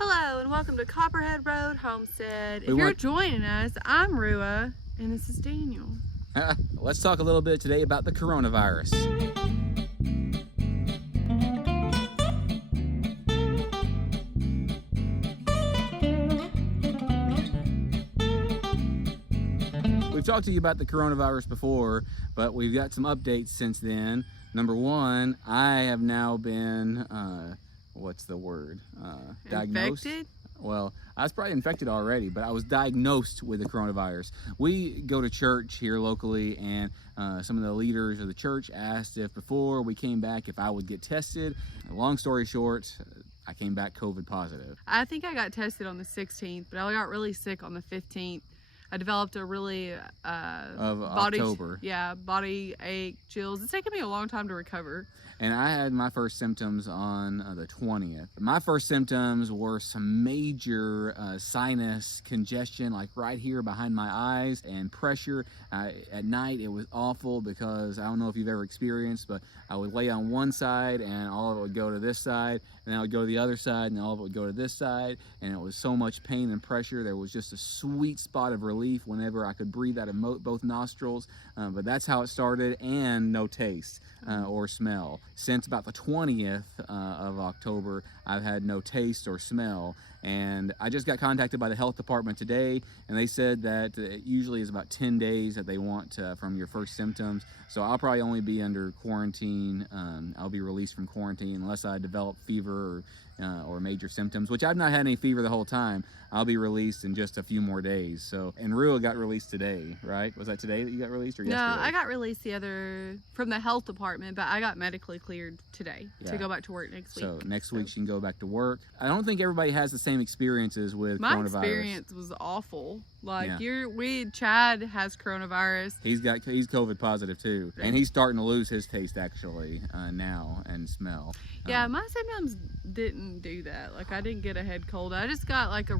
Hello and welcome to Copperhead Road Homestead. If you're joining us, I'm Rua and this is Daniel. Let's talk a little bit today about the coronavirus. We've talked to you about the coronavirus before, but we've got some updates since then. Number one, I have now been, what's the word? Diagnosed? Infected? Well, I was probably infected already, but I was diagnosed with the coronavirus. We go to church here locally, and some of the leaders of the church asked if before we came back if I would get tested. Long story short, I came back COVID positive. I think I got tested on the 16th, but I got really sick on the 15th. I developed a really October. Body ache, chills. It's taken me a long time to recover. And I had my first symptoms on the 20th. My first symptoms were some major sinus congestion, like right here behind my eyes, and pressure. At night, it was awful because I don't know if you've ever experienced, but I would lay on one side and all of it would go to this side, and then I would go to the other side and all of it would go to this side, and it was so much pain and pressure. There was just a sweet spot of relief whenever I could breathe out of both nostrils, but that's how it started, and no taste or smell. Since about the 20th of October, I've had no taste or smell, and I just got contacted by the health department today, and they said that it usually is about 10 days that they want from your first symptoms. So I'll probably only be under quarantine. I'll be released from quarantine unless I develop fever or major symptoms, which I've not had any fever the whole time. I'll be released in just a few more days. So, and Rua got released today, right? Was that today that you got released, or yesterday? No, I got released from the health department, but I got medically cleared today to go back to work next week. So next week she can go back to work. I don't think everybody has the same experiences with coronavirus. My experience was awful. Like Chad has coronavirus. He's COVID positive too, and he's starting to lose his taste actually now and smell. Yeah, my symptoms didn't do that. Like I didn't get a head cold. I just got like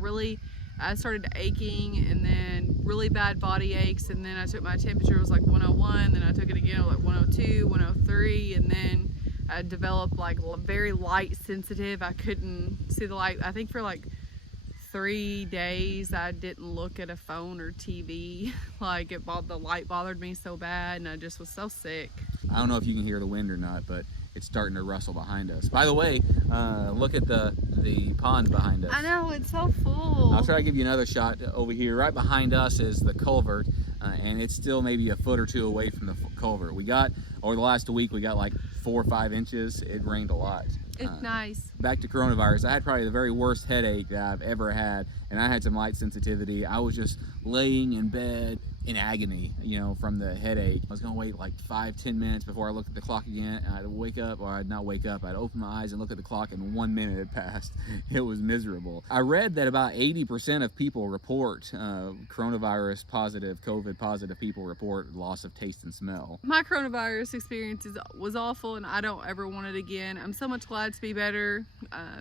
I started aching and then really bad body aches, and then I took my temperature, it was like 101, then I took it again, it was like 102, 103, and then I developed like very light sensitive. I couldn't see the light. I think for like 3 days I didn't look at a phone or TV. Like the light bothered me so bad, and I just was so sick. I don't know if you can hear the wind or not, but it's starting to rustle behind us. By the way, look at the pond behind us. I know, it's so full. I'll try to give you another shot over here. Right behind us is the culvert, and it's still maybe a foot or two away from the culvert. Over the last week, we got like 4 or 5 inches. It rained a lot. It's nice. Back to coronavirus, I had probably the very worst headache that I've ever had, and I had some light sensitivity. I was just laying in bed in agony, from the headache. I was gonna wait like 5-10 minutes before I looked at the clock again, and I'd wake up, or I'd not wake up, I'd open my eyes and look at the clock, and 1 minute had passed. It was miserable. I read that about 80% of people report coronavirus positive, COVID positive people report loss of taste and smell. My coronavirus experience was awful, and I don't ever want it again. I'm so much glad to be better,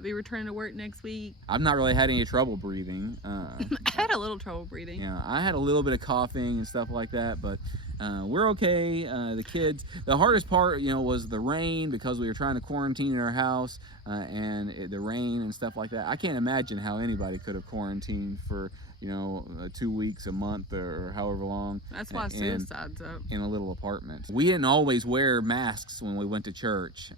be returning to work next week. I've not really had any trouble breathing. I had a little trouble breathing. Yeah, I had a little bit of coughing and stuff like that, but we're okay. The kids, the hardest part, was the rain, because we were trying to quarantine in our house, and the rain and stuff like that. I can't imagine how anybody could have quarantined for 2 weeks, a month, or however long. That's why suicide's up. In a little apartment. We didn't always wear masks when we went to church.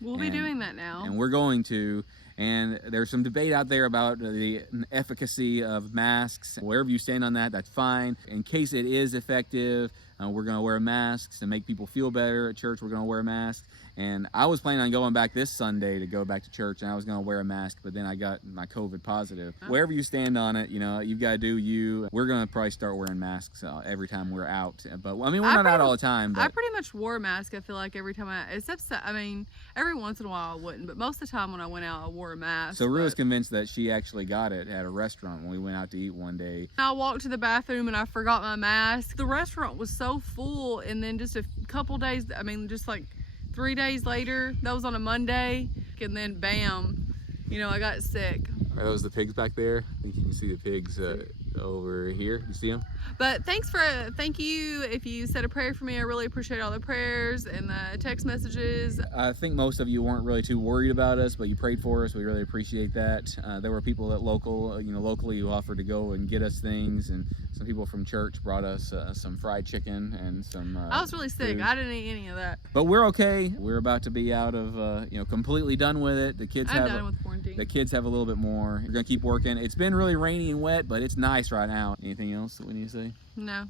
We'll be doing that now. And we're going to. And there's some debate out there about the efficacy of masks. Wherever you stand on that, that's fine. In case it is effective, we're going to wear masks to make people feel better at church. We're going to wear masks. And I was planning on going back this Sunday to go back to church, and I was going to wear a mask, but then I got my COVID positive. Wherever you stand on it, you've got to do you. We're going to probably start wearing masks every time we're out. But I mean, we're not out all the time. But I pretty much wore a mask, I feel like, every time every once in a while I wouldn't, but most of the time when I went out, I wore a mask. So Rua's convinced that she actually got it at a restaurant when we went out to eat one day. I walked to the bathroom and I forgot my mask. The restaurant was so full, and then just a couple days, just like 3 days later, that was on a Monday, and then bam, I got sick. Are those the pigs back there? I think you can see the pigs over here. You see them? But thank you if you said a prayer for me. I really appreciate all the prayers and the text messages. I think most of you weren't really too worried about us, but you prayed for us. We really appreciate that. There were people that locally who offered to go and get us things, and some people from church brought us some fried chicken and some I was really sick. food. I didn't eat any of that. But we're okay. We're about to be out of completely done with it. The kids I'm done with quarantine. The kids have a little bit more. We're gonna keep working. It's been really rainy and wet, but it's nice right now. Anything else that we need to say? No.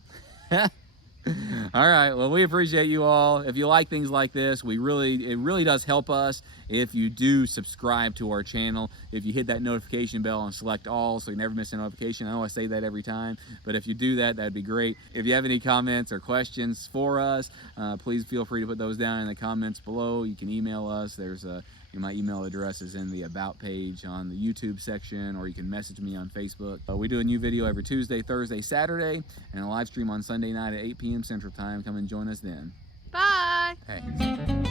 All right, well, we appreciate you all. If you like things like this, it really does help us if you do subscribe to our channel. If you hit that notification bell and select all so you never miss a notification. I know I say that every time, but if you do that, that'd be great. If you have any comments or questions for us, please feel free to put those down in the comments below. You can email us. My email address is in the About page on the YouTube section, or you can message me on Facebook. We do a new video every Tuesday, Thursday, Saturday, and a live stream on Sunday night at 8 p.m. Central Time. Come and join us then. Bye. Hey.